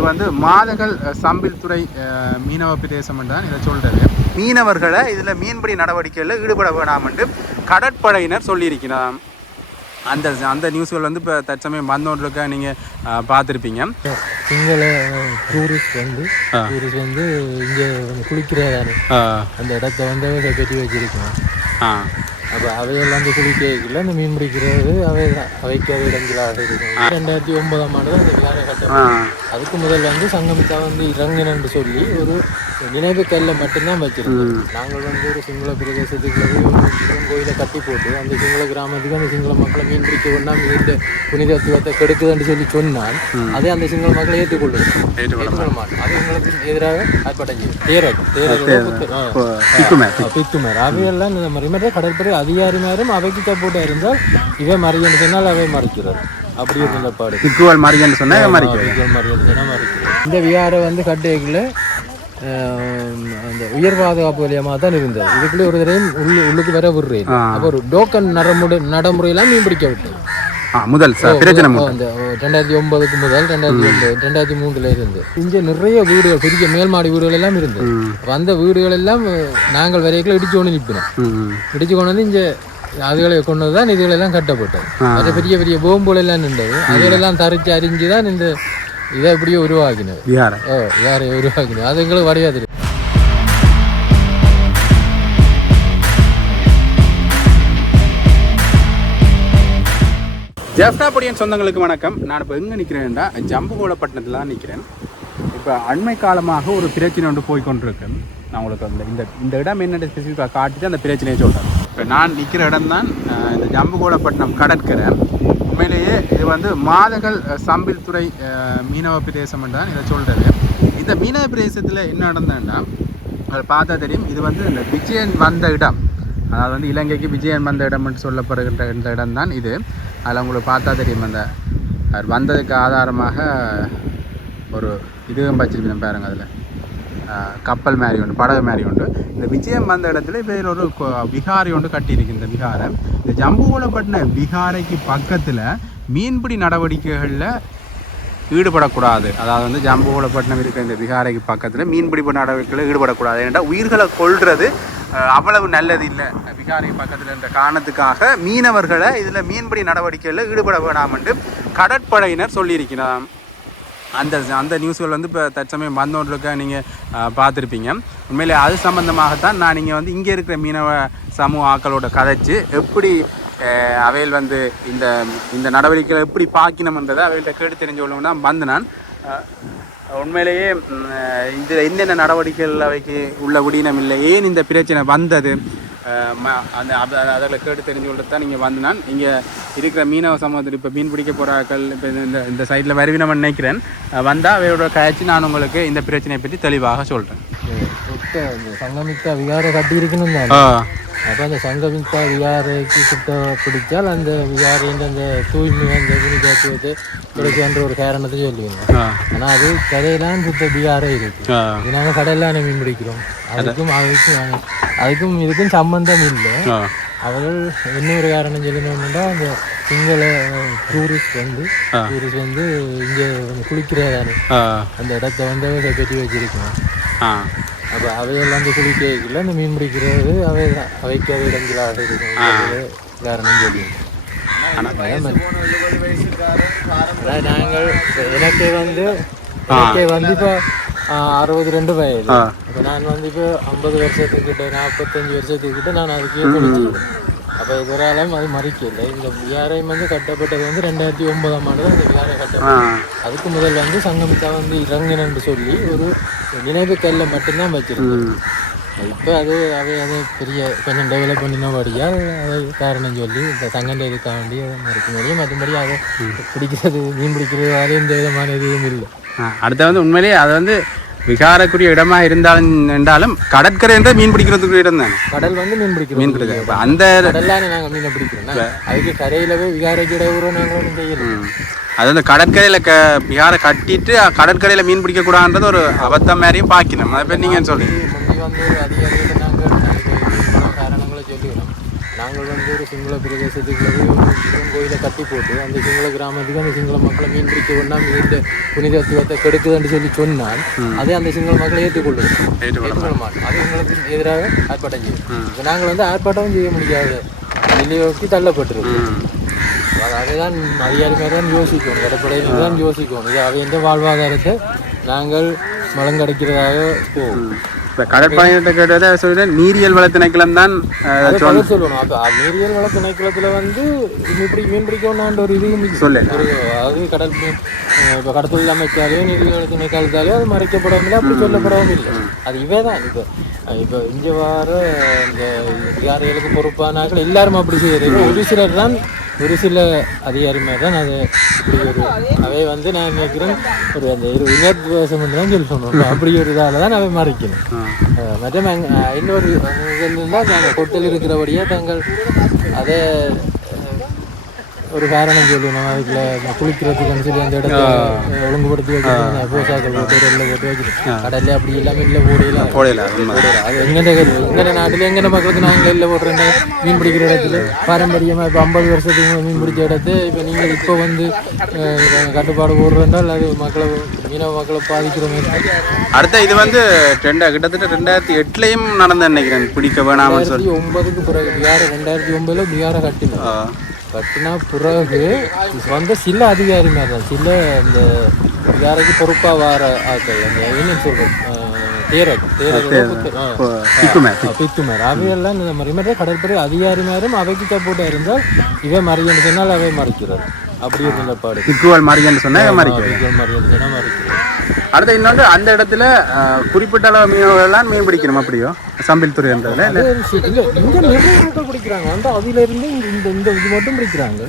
இது வந்து மாதகள் சம்பில்துறை மீனவ பிரதேசம் தான் இதை சொல்கிறது. மீனவர்களை இதில் மீன்பிடி நடவடிக்கைகளில் ஈடுபட வேணாம் என்று கடற்படையினர் சொல்லியிருக்கிறார். அந்த அந்த நியூஸ்கள் வந்து இப்போ தற்சமயம் வந்தோன்றிருக்க நீங்கள் பார்த்துருப்பீங்க. சிங்கள டூரிஸ்ட் வந்து இங்கே குளிக்கிறதானே அந்த இடத்த வந்து அதை கட்டி வச்சிருக்கோம். அப்போ அவையெல்லாம் வந்து குளிக்கல இந்த மீன் பிடிக்கிறது அவைக்காத இடங்களாக இருக்கும். 2009ஆம் ஆண்டு தான் அந்த விழாவை கட்டணும். அதுக்கு முதல் வந்து சங்கமித்தா வந்து இறங்கினு சொல்லி ஒரு நினைவு கல்லை மட்டும்தான் வச்சிருக்கோம். நாங்கள் வந்து ஒரு சிங்கள பிரதேசத்துக்கு சிவன் கோயிலை கட்டி போட்டு அந்த சிங்கள கிராமத்துக்கு அந்த சிங்கள மக்களை மீன் பிடிக்க வேண்டாம், மீன் புனிதத்துவத்தை கெடுக்குதுன்னு சொல்லி சொன்னால் அதே அந்த சிங்கள மக்களை ஏற்றுக்கொள்ள மாட்டோம். அது எங்களுக்கு எதிராக ஆர்ப்பாட்டம் பித்துமர் அவையெல்லாம் இந்த மாதிரி கடற்படை அதிகாரிமாரும் அவைக்கு சப்போர்ட்டாக இருந்தால் இவை மறியன்னு சொன்னால் அவை மறைக்கிறார். அப்படி ஒரு நிலப்பாடு. பிக்குவல் மறியன்னு சொன்னால் மறிக்கிறார். இந்த விகாரை வந்து கட்டைக்குள்ள அந்த உயர் பாதுகாப்பு வழியமாக தான் இருந்தது. இதுக்குள்ளே ஒரு தடவை உள்ளுக்கு வர விடுறேன். அப்போ ஒரு டோக்கன் நடைமுறையெல்லாம் மீன் பிடிக்க விட்டேன். முதல் அந்த 2009 முதல் 2003 இருந்து இங்கே நிறைய வீடுகள், பெரிய மேல்மாடி வீடுகள் எல்லாம் இருந்தது. அந்த வீடுகள் எல்லாம் நாங்கள் வரைக்கும் இடிச்சு கொண்டு நிற்பினோம். இடிச்சு கொண்டு வந்து இங்கே அதுகளை கொண்டு தான் இதுகளெல்லாம் கட்டப்பட்டது. அது பெரிய பெரிய போம்புகள் எல்லாம் நின்றது. அதுகளெல்லாம் தரிச்சு அறிஞ்சு தான் இந்த இதை எப்படியோ உருவாக்கினது. யாரை உருவாக்கினது அது எங்களுக்கு வரையாது. ஜெஃப்னாபடியன் சொந்தங்களுக்கு வணக்கம். நான் இப்போ எங்கே நிற்கிறேன்டா ஜம்புகோளப்பட்டினத்தில் தான் நிற்கிறேன். இப்போ அண்மை காலமாக ஒரு பிரச்சனை ஒன்று போய்கொண்டிருக்கேன். நான் உங்களுக்கு இந்த இடம் என்னென்ன ஸ்பெசிஃபிக்காக காட்டிட்டு அந்த பிரச்சனையை சொல்கிறேன். இப்போ நான் நிற்கிற இடம் தான் இந்த ஜம்புகோளப்பட்டினம் கடற்கரை. உண்மையிலேயே இது வந்து மாதகள் சம்பில்துறை மீனவ பிரதேசம் தான் இதை சொல்கிறது. இந்த மீனவ பிரதேசத்தில் என்ன நடந்ததுன்னா அதை பார்த்தா தெரியும். இது வந்து இந்த விஜயன் வந்த இடம், அதாவது வந்து இலங்கைக்கு விஜயன் வந்த இடம் என்று சொல்லப்படுகின்ற இந்த இடம் தான் இது. அதில் உங்களுக்கு பார்த்தா தெரியும் அந்த வந்ததுக்கு ஆதாரமாக ஒரு இதுவும் வச்சிருக்கேன் பாருங்க. அதில் கப்பல் மாதிரி ஒன்று, படகு மாதிரி ஒன்று. இந்த விஜயம் வந்த இடத்துல வேறு ஒரு விகாரை ஒன்று கட்டியிருக்கு. இந்த விகாரை இந்த ஜம்புகோளப்பட்டினம் விகாரைக்கு பக்கத்தில் மீன்பிடி நடவடிக்கைகளில் ஈடுபடக்கூடாது. அதாவது வந்து ஜம்புகோளப்பட்டினம் இருக்கிற இந்த விகாரைக்கு பக்கத்தில் மீன்பிடி நடவடிக்கைகளில் ஈடுபடக்கூடாது. ஏன்னா உயிர்களை கொள்வது அவ்வளவு நல்லது இல்லை விகாரை பக்கத்தில் என்ற காரணத்துக்காக மீனவர்களை இதில் மீன்பிடி நடவடிக்கைகளில் ஈடுபட வேணாம் என்று கடற்படையினர் சொல்லியிருக்கிறார். அந்த நியூஸ்கள் வந்து இப்போ தற்சமயம் வந்தோன்றிருக்க நீங்கள் பார்த்துருப்பீங்க. உண்மையிலே அது சம்பந்தமாகத்தான் நான் இங்கே வந்து இங்கே இருக்கிற மீனவ சமூக ஆக்களோட கதைச்சு எப்படி அவையில் வந்து இந்த நடவடிக்கைகளை எப்படி பார்க்கணும்ன்றதை அவைகிட்ட கேட்டு தெரிஞ்சவங்க தான் வந்து நான் உண்மையிலேயே இதில் என்னென்ன நடவடிக்கைகள் அவைக்கு உள்ள விடீனம் இல்லை, ஏன் இந்த பிரச்சனை வந்தது அதில் கேட்டு தெரிஞ்சுக்கொண்டு தான் நீங்கள் வந்து நான் இங்கே இருக்கிற மீனவ சமூகத்தில் இப்போ மீன் பிடிக்க போகிறாக்கள் இப்போ இந்த சைடில் வருவினம்னு நினைக்கிறேன். வந்தால் அவையோட கழிச்சு நான் உங்களுக்கு இந்த பிரச்சனையை பற்றி தெளிவாக சொல்கிறேன். சங்கமித்தா விகாரை கட்டி இருக்கணும் தான். அப்போ அந்த சங்கமித்தா விகாரைக்கு கிட்ட பிடிச்சால் அந்த விகாரைன்ற அந்த தூய்மை அந்த புனிதத்துவத்தை கிடைக்கின்ற ஒரு காரணத்தை சொல்லுவீங்க. ஆனால் அது கடையெல்லாம் சுத்த விகாரை இருக்கு. இது நாங்கள் கடையெல்லாம் மீன் பிடிக்கிறோம். அதுக்கும் இதுக்கும் சம்பந்தம் இல்லை. அவர்கள் இன்னொரு காரணம் சொல்லணும்னா அந்த சிங்கள டூரிஸ்ட் வந்து இங்கே குளிக்கிறதானே அந்த இடத்த வந்து அதை கட்டி வச்சிருக்கோம். அப்போ அவையெல்லாம் வந்து குளிக்கல இந்த மீன் பிடிக்கிறது அவைக்காத இடங்களாக இருக்கும். காரணம் சொல்லி நாங்கள் எனக்கே வந்து இப்போ 62 வயது. இப்போ நான் வந்து இப்போ 50 வருஷத்துக்கிட்ட 45 வருஷத்துக்கிட்ட நான் அதுக்கே படிச்சிருக்கேன். அப்போ இதனாலும் அது மறிக்கல. இந்த விகாரையும் வந்து கட்டப்பட்டது வந்து 2009ஆம் ஆண்டு தான் இந்த விகாரை கட்டப்பட்டது. அதுக்கு முதல் வந்து சங்கமித்தா வந்து இறங்கினு சொல்லி ஒரு நினைவு கல்லை மட்டும்தான் வச்சிருக்கோம். இப்போ அது பெரிய கொஞ்சம் டெவலப் பண்ணினபடியால் அதை காரணம் சொல்லி இந்த சங்கண்ட இதுக்காக வேண்டி மறுக்க முடியும். மற்றபடி அதை பிடிக்கிறது மீன் பிடிக்கிறது அது எந்த விதமான இதுவும் இல்லை. அடுத்த வந்து உண்மையிலேயே அது வந்து விகாரக்கூடிய இடமா இருந்தாலும் கடற்கரை என்ற மீன் பிடிக்கிறதுக்கு இடம் தானே. கடல் வந்து மீன் பிடிக்கிறோம். அந்த கடல்லான நாங்கள் மீனை பிடிக்கிறோம். அதுக்கு கரையிலவே விகாரைக்கு இடவுறோம் நாங்களும் செய்யணும். அது வந்து கடற்கரையில் விகாரை கட்டிட்டு கடற்கரையில் மீன் பிடிக்கக்கூடாதுன்றது ஒரு அபத்தம் மாதிரியும் பார்க்கணும். அதை பற்றி நீங்கள் சொல்லுங்கள். முந்தி வந்து ஒரு அதிகாரிகள் நாங்கள் காரணங்களை சொல்லிவிடும். நாங்கள் வந்து வந்து ஒரு சிங்கள பிரதேசத்துக்கு சிவன் கோயிலை கட்டி போட்டு அந்த சிங்கள கிராமத்துக்கு அந்த சிங்கள மக்களை மீன் பிடிக்க வேணா மீன் புனிதத்துவத்தை கெடுக்குதுன்னு சொல்லி சொன்னால் அதே அந்த சிங்கள மக்களை ஏற்றுக்கொள்ள மாட்டோம். அது எங்களுக்கு எதிராக ஆர்ப்பாட்டம் செய்யும். இப்போ நாங்கள் வந்து ஆர்ப்பாட்டமும் செய்ய முடியாது, நிலையோக்கி தள்ளப்பட்டிருக்கோம். அதைதான் அதிகாரிமாக தான் யோசிக்கணும், கடற்படையில் தான் யோசிக்கணும். இது அவையின் வாழ்வாதாரத்தை நாங்கள் வளங்கடைக்கிறதாக போகும். இப்போ கடற்படையிட்ட கேட்டதை சொல்லிட்டு நீரியல் வள திணைக்களம் தான் சொல்லணும். அப்போ நீரியல் வள திணைக்களத்தில் வந்து இப்படி மீன் பிடிக்கணுன்ற ஒரு இதுவும் சொல்லல. அதாவது இப்போ கடற்தொழில் அமைச்சாலே நீரியல் வள திணைக்களத்தாலே அது மறைக்கப்படவும் இல்லை, அப்படி சொல்லப்படவும் இல்லை. அது இவே தான். இப்போ இங்கே வர இந்த அதிகாரிகளுக்கு பொறுப்பானார்கள் எல்லாரும் அப்படி செய்யறது. ஒரு சிலர் தான், ஒரு சில அதிகாரி மாதிரி தான் அது இப்படி ஒரு அவை வந்து நான் நினைக்கிறேன் ஒரு அந்த வினோத்வாசம் தான் சொல்லி சொன்னோம். அப்படி ஒரு இதால் தான் அவை மறைக்கணும். மற்றும் இன்னொரு இருந்தால் நாங்கள் கொட்டில் இருக்கிறபடியே தாங்கள் அதை ஒரு காரணம் சொல்லணும். அதுக்குள்ள குளிக்கிறதுக்குன்னு சொல்லி அந்த இடத்த ஒழுங்குபடுத்தி வச்சுருக்கோம். போசாக்கள் போட்டு எல்லாம் போட்டு வச்சுருக்கோம். கடலில் அப்படி எல்லாமே இல்லை போடையில அது எங்கெந்த நாட்டில் எங்கெந்த மக்களுக்கு நாங்கள் இல்லை போடுறேன் மீன் பிடிக்கிற இடத்துல பாரம்பரியமாக இப்போ 50 வருஷத்துக்கு மீன் பிடிச்ச இடத்து இப்போ நீங்கள் இப்போ வந்து கட்டுப்பாடு போடுறதால் அது மக்களை மீனவ மக்களை பாதிக்கிற மாதிரி. அடுத்த இது வந்து கிட்டத்தட்ட 2008 நடந்த நினைக்கிறேன் பிடிக்க வேணாம்னு சொல்லி 2009க்கு பிறகு பிஆர் 2009 பிஆரை கட்டினா பிறகு வந்து சில அதிகாரி மாதிரி தான் சில இந்த யாருக்கு பொறுப்பாக வர ஆட்கள் அந்த என்ன சொல்கிறோம் பித்துமேர் அவையெல்லாம் இந்த மாதிரி கடற்படை அதிகாரி மாதிரியும் அவைக்கு சப்போர்ட்டாக இருந்தால் இவை மறியன்னு சொன்னால் அவை மறைக்கிறது. அப்படி ஒரு நிலப்பாடு. சிக்குவல் மறியன்னு சொன்னால் மறிக்கிறது. அடுத்து இன்னொன்று அந்த இடத்துல குறிப்பிட்ட அளவு மீனவர்கள்லாம் மீன் பிடிக்கணும். அப்படியோ சம்பில் துறை என்றதுல இல்லை இங்கே நிறைய மக்கள் பிடிக்கிறாங்க. வந்து அதிலிருந்து இந்த இது மட்டும் பிடிக்கிறாங்க.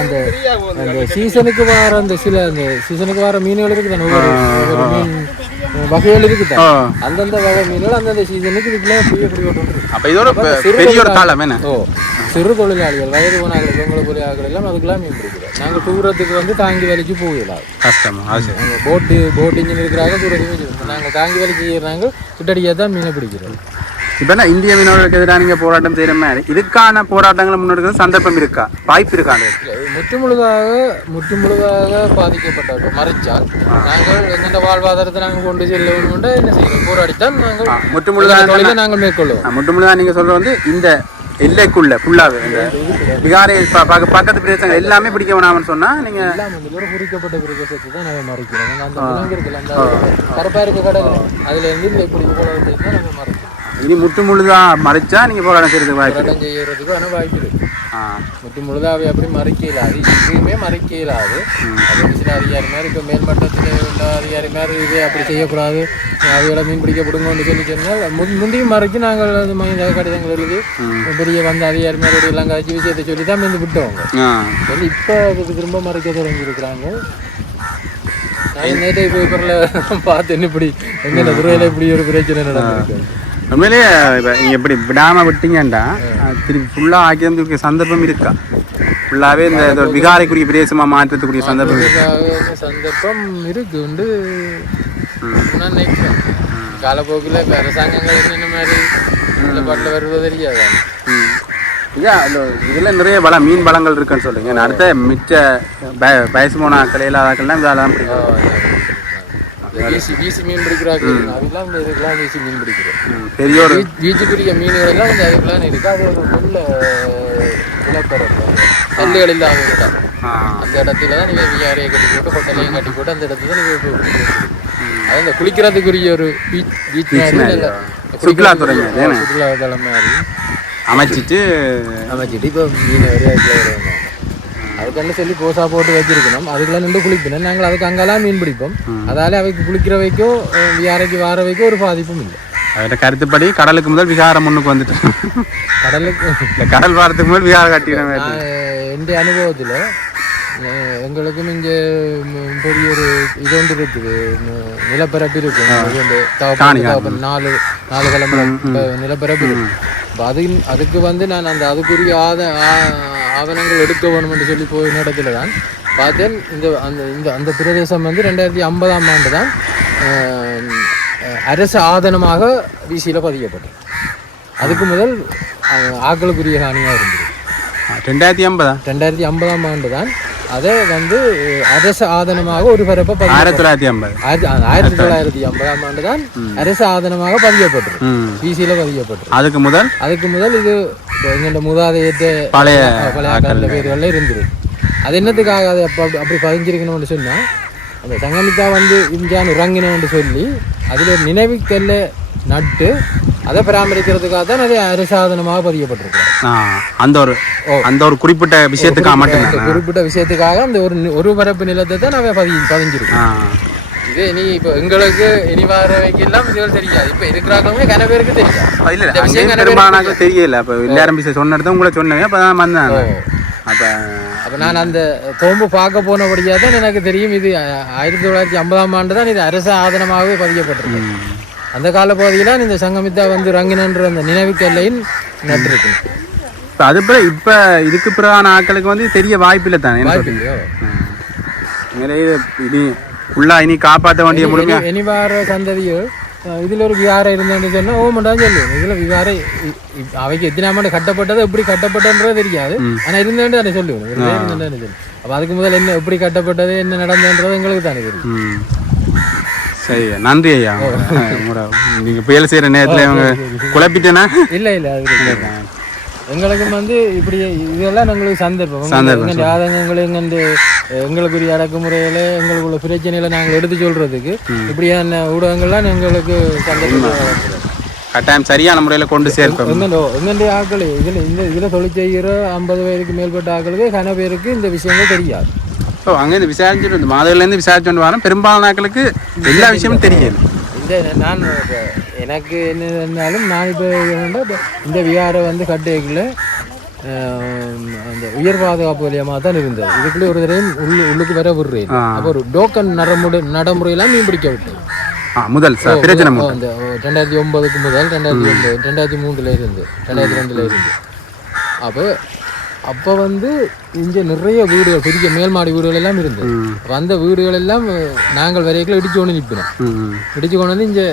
அந்த சீசனுக்கு வர அந்த சீசனுக்கு வர மீன்கள் இருக்குதானே, ஒவ்வொரு மீன் வகைகள் இருக்குதான். அந்தந்த வகை மீன்கள் அந்தந்த சீசனுக்கு இதுக்குள்ள எப்படி ஓட்டு. அப்போ இதோட பெரிய ஒரு காலம் என்ன சிறு தொழிலாளிகள் வயது போனார்கள் பொங்கல் பொலியாக்கள் எல்லாம் அதுக்கெல்லாம் மீன் பிடிக்கிறோம். நாங்கள் தூரத்துக்கு வந்து தாங்கி வேலைக்கு போகலாம். கஷ்டமா போட் இன்ஜின் இருக்கிறாங்க, தூரத்துக்கு நாங்கள் தாங்கி வேலைக்கு செய்யறாங்க. கிட்டடியாக தான் மீனை பிடிக்கிறோம். இப்போ என்ன இந்திய மீனவர்களுக்கு எதிராக நீங்கள் போராட்டம் செய்கிற மாதிரி இதுக்கான போராட்டங்களை முன்னெடுக்கிறது சந்தர்ப்பம் இருக்கா, வாய்ப்பு இருக்காங்க? முற்றுமுழுதாக பாதிக்கப்பட்டவர்கள் மறைச்சால் நாங்கள் எந்த வாழ்வாதாரத்தை நாங்கள் கொண்டு செல்ல வேண்டும் என்ன செய்யணும், போராடித்தான் நாங்கள் முற்றுமுழுதாக நாங்கள் மேற்கொள்ளுவோம். முற்றுமுழுதாக நீங்கள் சொல்கிறது வந்து இந்த எல்லைக்குள்ள ஃபுல்லாகவே இந்த பிகாரை பக்கத்து பிரதேசங்கள் எல்லாமே பிடிக்க வேணாம்னு சொன்னால் நீங்கள் குறிக்கப்பட்ட பிரதேசத்தை தான் நாங்கள் மறைக்கிறோம். அந்த விலங்கு இருக்குல்ல அந்த கரப்பாக இருக்க கடல் அதில் இருந்து இந்த இப்படி போராட்டத்தை தான் நாங்கள் மறைக்கிறோம். இனி முற்று முழுதாக மறைச்சா நீங்கள் போராட்டம் செய்யறதுக்கு போராட்டம் செய்யறதுக்கு ஆனால் வாய்ப்பு இருக்கு. முற்று முழுதாவே அப்படி மறைக்கலாது, இதுவுமே மறைக்கலாது. அது சில அதிகாரி மாதிரி இப்போ மேல்மட்டத்தில் உள்ள அதிகாரி மாதிரி இது அப்படி செய்யக்கூடாது, அவைகளை மீன் பிடிக்க விடுங்கன்னு சொல்லி சொன்னால் முந்தையும் மறைச்சு நாங்கள் அந்த மனித கடிதங்கள் எழுதி பெரிய வந்த அதிகாரி மாதிரி எல்லாம் கழிச்சு விஷயத்தை சொல்லி தான் வந்து விட்டவங்க சொல்லி இப்போ அதுக்கு திரும்ப மறைக்க தொடங்கியிருக்கிறாங்க. நான் நேற்று பேப்பரில் பார்த்தேன் இப்படி எங்கள் துறையில் இப்படி ஒரு பிரச்சனை நடந்திருக்கு. உண்மையிலேயே இப்போ நீங்கள் எப்படி விடாமல் விட்டீங்கன்னா திருப்பி ஃபுல்லாக ஆக்கியதுக்கு சந்தர்ப்பம் இருக்கா? ஃபுல்லாகவே இந்த விகாரைக்குரிய பிரதேசமாக மாற்றத்துக்குரிய சந்தர்ப்பம் இருக்கு உண்டு. நான் நினைக்கிறேன் காலப்போக்கில் இப்போ அரசாங்கங்கள் என்னென்ன மாதிரி பாட்டில் வருவது தெரியாது. இதில் நிறைய மீன் வளங்கள் இருக்குன்னு சொல்லுங்க. அடுத்த மிச்ச வயசு போன கலையிலாதாக்கள்லாம் இதெல்லாம் பிடிக்கும். வீசி மீன் பிடிக்கிறாங்க, அதெல்லாம் இந்த இதுக்கெல்லாம் வீசி மீன் பிடிக்கிறோம். பெரிய ஒரு வீச்சுக்குரிய மீன்கள் எல்லாம் இந்த அதுக்கெல்லாம் இருக்குது. அது ஒரு நல்ல நிலப்பரப்பு கல்லுகள் இல்லாமல் இருக்கா அந்த இடத்துல தான் நீங்கள் வியாரையை கட்டி போட்டு ஹோட்டலையும் கட்டி போட்டு அந்த இடத்துல தான் நீங்கள் அது இந்த குளிக்கிறதுக்குரிய ஒரு பீச் சுற்றுலாத்துறை சுற்றுலாத்தலம் மாதிரி அமைச்சிட்டு இப்போ மீன் வருவாங்க. அதுக்கு சொல்லி போசா போட்டு வச்சிருக்கணும். அதுக்கெல்லாம் நின்று குளிக்கணும். நாங்கள் அதுக்கு அங்கெல்லாம் மீன் பிடிப்போம். அதால அவைக்கு குளிக்கிற வைக்கோ வியாரைக்கு வார வைக்கோ ஒரு பாதிப்பும் இல்லை. அதோட கருத்துப்படி கடலுக்கு முதல் விகாரம் முன்னுக்கு வந்துட்டு கடல் வாரத்துக்கு முதல் விகாரம் கட்டிடுறேன். எந்த அனுபவத்தில் எங்களுக்கும் இங்கே பெரிய ஒரு இது ஒன்று இருக்குது, நிலப்பரப்பு இருக்கு. நாலு கிழமை நிலப்பரப்பு இருக்கு. அதுக்கு வந்து நான் அந்த அதுக்குரிய ஆவணங்கள் எடுக்க வேணும் என்று சொல்லி போய் இடத்துல தான் பார்த்தேன். அந்த பிரதேசம் வந்து 2050ஆம் ஆண்டு தான் அரசு ஆதனமாக வீசியில் பதிக்கப்பட்டது. அதுக்கு முதல் ஆக்களுக்குரிய ஹானியாக இருந்தது. 2050 2050ஆம் ஆண்டு தான் அதை வந்து அரசு ஆதனமாக ஒரு பரப்ப 1950ஆம் ஆண்டு தான் அரசு ஆதனமாக பதியப்பட்டிருக்கு. பிசியில பதியப்பட்டிருக்கு. அதுக்கு முதல் இது எங்கள்ட மூதாதையத்தை பழைய பேர்கள்ல இருந்துருக்கு. அது என்னத்துக்காக அதை அப்படி பதிஞ்சிருக்கணும்னு சொன்னா அந்த சங்கமித்தா வந்து இந்தியான்னு இறங்கினு சொல்லி அதுல ஒரு நினைவுக்கல்ல நட்டு அதை பராமரிக்கிறதுக்காக தான் அதை அரசாதனமாக பதியப்பட்டிருக்கு. அந்த ஒரு குறிப்பிட்ட விஷயத்துக்காக அந்த ஒரு பரப்பு நிலத்தை தான் நான் பதிஞ்சிருக்கேன். இது இனி இப்போ எங்களுக்கு இனி வரவைக்கெல்லாம் இதுகள் தெரியாது. இப்போ இருக்கிறாங்களே கன பேருக்கு தெரியாது. தெரியல. அப்போ எல்லாரும் சொன்னது உங்களை சொன்னேன். அப்பதான் வந்தேன். அப்போ நான் அந்த தோம்பு பார்க்க போனபடியாக தான் எனக்கு தெரியும். இது 1950ஆம் ஆண்டு தான் இது அரசு ஆதனமாகவே பதியப்பட்டிருக்கு. அந்த கால பகுதியில் இந்த சங்கமித்தா வந்து ரங்கினன்ற அந்த நினைவுக்கல்லையும் நட்டிருக்கு. இப்போ இதுக்கு பிறகான ஆட்களுக்கு வந்து தெரிய வாய்ப்பில்லை தானே. இனி காப்பாற்ற வேண்டிய முழுமையா இனி வார சந்ததியோ இதில் ஒரு விகாரம் இருந்தேன்னு சொன்னால் ஓமண்டான்னு சொல்லுவோம். இதில் விகாரம் அவைக்கு எத்தனை ஆமாண்டு கட்டப்பட்டது எப்படி கட்டப்பட்டன்றது தெரியாது. ஆனால் இருந்தேன்னு அதை சொல்லுவோம். இருந்தேன்னு சொல்லுவோம். அப்போ அதுக்கு முதல் என்ன எப்படி கட்டப்பட்டது என்ன நடந்ததுன்றது எங்களுக்கு தானே தெரியும். சரி, நன்றி ஐயா. நீங்கள் புயல் செய்கிற நேரத்தில் அவங்க குழப்பிட்டேன்னா இல்லை அது எங்களுக்கு வந்து இப்படி இதெல்லாம் எங்களுக்கு சந்தர்ப்பம் எங்கள் ஆதங்கங்கள் எங்களுக்குரிய அடக்குமுறையில் எங்களுக்குள்ள பிரச்சனைகளை நாங்கள் எடுத்து சொல்றதுக்கு இப்படியான ஊடகங்கள்லாம் எங்களுக்கு சந்தர்ப்பம் கட்டாயம் சரியான முறையில் கொண்டு சேர்ப்போம். எங்களுடைய ஆட்கள் இதில் தொழில் செய்கிற 50 வயதுக்கு மேற்பட்ட ஆட்களுக்கு கன பேருக்கு இந்த விஷயங்கள் தெரியாது. அங்கேருந்து விசாரிச்சுட்டு மாதவிலேருந்து விசாரிச்சுட்டு வரேன். பெரும்பாலான ஆட்களுக்கு எல்லா விஷயமும் தெரியாது. நான் எனக்கு என்னன்னாலும் நான் இப்போ இந்த விகாரை வந்து கட்டேக்கில் அந்த உயர் பாதுகாப்பு வழியமாக தான் இருந்தது. இதுக்குள்ளே ஒரு தடவை உள்ளுக்கு வர விடுறேன். அப்போ ஒரு டோக்கன் நடைமுறையெல்லாம் மீன் பிடிக்க விட்டேன். முதல் பிரச்சனை அந்த 2009க்கு முதல் 2003 இருந்து 2002 இருந்து அப்போ வந்து இங்கே நிறைய வீடுகள் பெரிய மேல்மாடி வீடுகள் எல்லாம் இருந்தது. அந்த வீடுகள் எல்லாம் நாங்கள் வரைக்கும் இடிச்சு கொண்டு நிற்பினோம். இடிச்சு கொண்டு வந்து இங்கே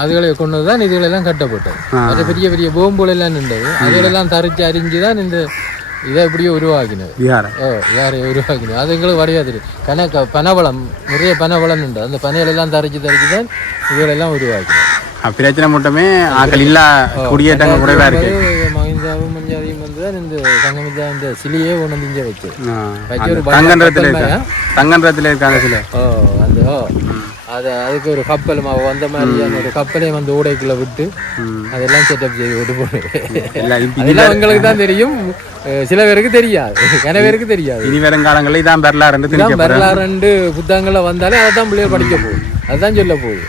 அதுகளை கொண்டு தான் இதுகளெல்லாம் கட்டப்பட்டது. அது பெரிய பெரிய போம்புகள் எல்லாம் நின்றது. அதுகளெல்லாம் தரிச்சு அறிஞ்சு தான் இந்த இதை எப்படியோ உருவாக்கினது. யாரை உருவாக்கினது அது எங்களுக்கு வரையாது. பனவளம் நிறைய பனவளம் உண்டு. அந்த பனைகளெல்லாம் தரிச்சு தான் இதுகளெல்லாம் உருவாக்கினது. பிரச்சனை மட்டுமே ஆக்கள் இல்லா குடியேற்றங்கள் குறைவா இருக்கு. மகிந்தாவும் மஞ்சாதியும் வந்து தான் இந்த சங்கமித்தா இந்த சிலையே ஒன்று இங்கே வச்சு தங்கன்றத்துல இருக்காங்க சிலை. அந்த அதுக்கு ஒரு கப்பல் வந்த மாதிரியான ஒரு கப்பலையும் வந்து ஊடைக்குள்ள விட்டு அதெல்லாம் செட்டப் செய்து விட்டு போனேன். அதெல்லாம் உங்களுக்கு தான் தெரியும். சில பேருக்கு தெரியாது, கன பேருக்கு தெரியாது. இனி வருங்காலங்களில் இதான் வரலாறு புத்தகங்கள்ல வந்தாலே அதை தான் பிள்ளைகள் படிக்க போகுது, அதுதான் சொல்ல போகுது.